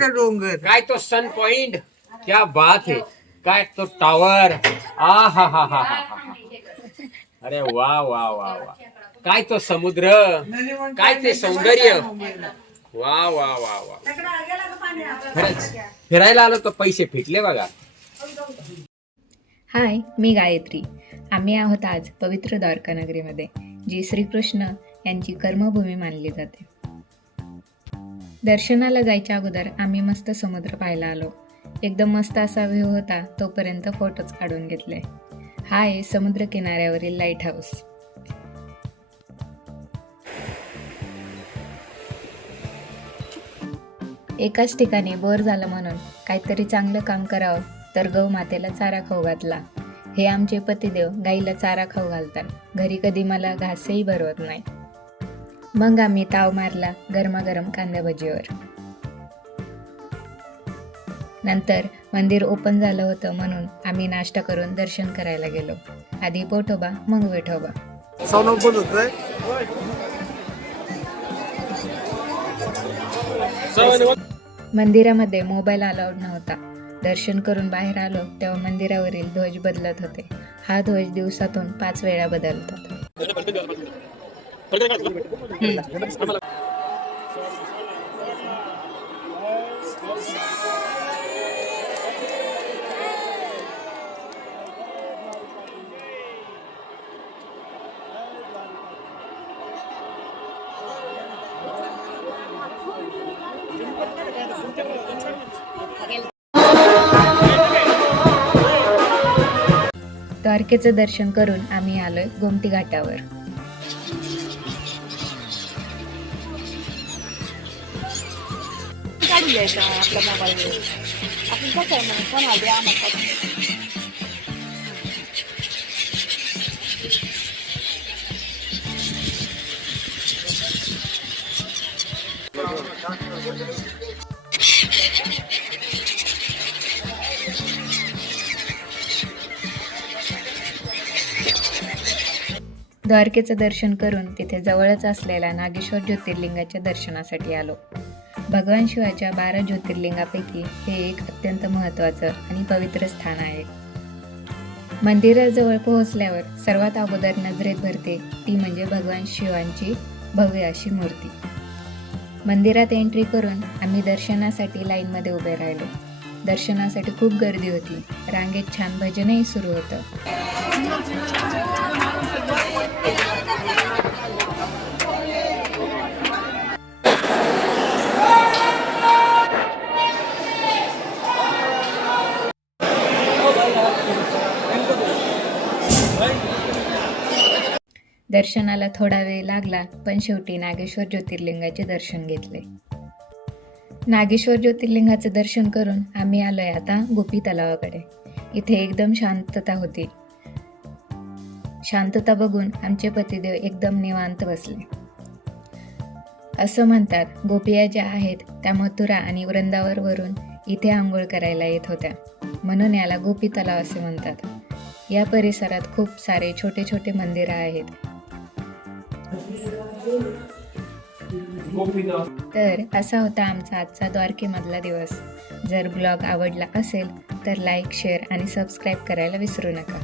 डोंगर काय तो सन पॉइंट, क्या बात है. काय तो टावर, आ हा हा हा हा. अरे वा वा वा वा. काय तो समुद्र, काय ते सौंदर्य. वा वा वा वा. खरंच फिरायला आलो तर पैसे फिटले बघा. हाय, मी गायत्री. आम्ही आहोत आज पवित्र द्वारका नगरीमध्ये, जी श्रीकृष्ण यांची कर्मभूमी मानली जाते. दर्शनाला जायच्या अगोदर आम्ही मस्त समुद्र पाहायला आलो. एकदम मस्त असा व्ह्यू होता, तोपर्यंत फोटोज काढून घेतले. हा आहे समुद्र किनाऱ्यावरील लाईट हाऊस. एकाच ठिकाणी बोर झालं म्हणून काहीतरी चांगलं काम करावं तर गौ मातेला चारा खाऊ घातला. हे आमचे पतिदेव गाईला चारा खाऊ घालतात. घरी कधी मला घासही भरवत नाही. मग आम्ही ताव मारला गरमागरम कांदा भजीवर. नंतर मंदिर ओपन झालं होतं म्हणून आम्ही नाश्ता करून दर्शन करायला गेलो. आधी पोटोबा मग विठोबा. मंदिरामध्ये मोबाईल अलाउड नव्हता. दर्शन करून बाहेर आलो तेव्हा मंदिरावरील ध्वज बदलत होते. हा ध्वज दिवसातून 5 वेळा बदलतात. द्वारकेचं दर्शन करून आम्ही आलोय गोमती घाटावर. द्वारकेचं दर्शन करून तिथे जवळच असलेल्या नागेश्वर ज्योतिर्लिंगाच्या दर्शनासाठी आलो. भगवान शिवाच्या 12 ज्योतिर्लिंगापैकी हे एक अत्यंत महत्त्वाचं आणि पवित्र स्थान आहे. मंदिराजवळ पोहोचल्यावर सर्वात अगोदर नजरेत भरते ती म्हणजे भगवान शिवांची भव्य अशी मूर्ती. मंदिरात एंट्री करून आम्ही दर्शनासाठी लाईनमध्ये उभे राहिलो. दर्शनासाठी खूप गर्दी होती. रांगेत छान भजनही सुरू होतं. दर्शनाला थोडा वेळ लागला, पण शेवटी नागेश्वर ज्योतिर्लिंगाचे दर्शन घेतले. नागेश्वर ज्योतिर्लिंगाचं दर्शन करून आम्ही आलोय आता गोपी तलावाकडे. इथे एकदम शांतता होती. शांतता बघून आमचे पतिदेव एकदम निवांत बसले. असं म्हणतात गोपिया ज्या आहेत त्या मथुरा आणि वृंदावनवरून इथे आंघोळ करायला येत होत्या, म्हणून याला गोपी तलाव असे म्हणतात. या परिसरात खूप सारे छोटे छोटे मंदिरं आहेत. तर असा होता आमचा आजचा द्वारकेमधला दिवस. जर ब्लॉग आवडला असेल तर लाईक, शेअर आणि सबस्क्राईब करायला विसरू नका.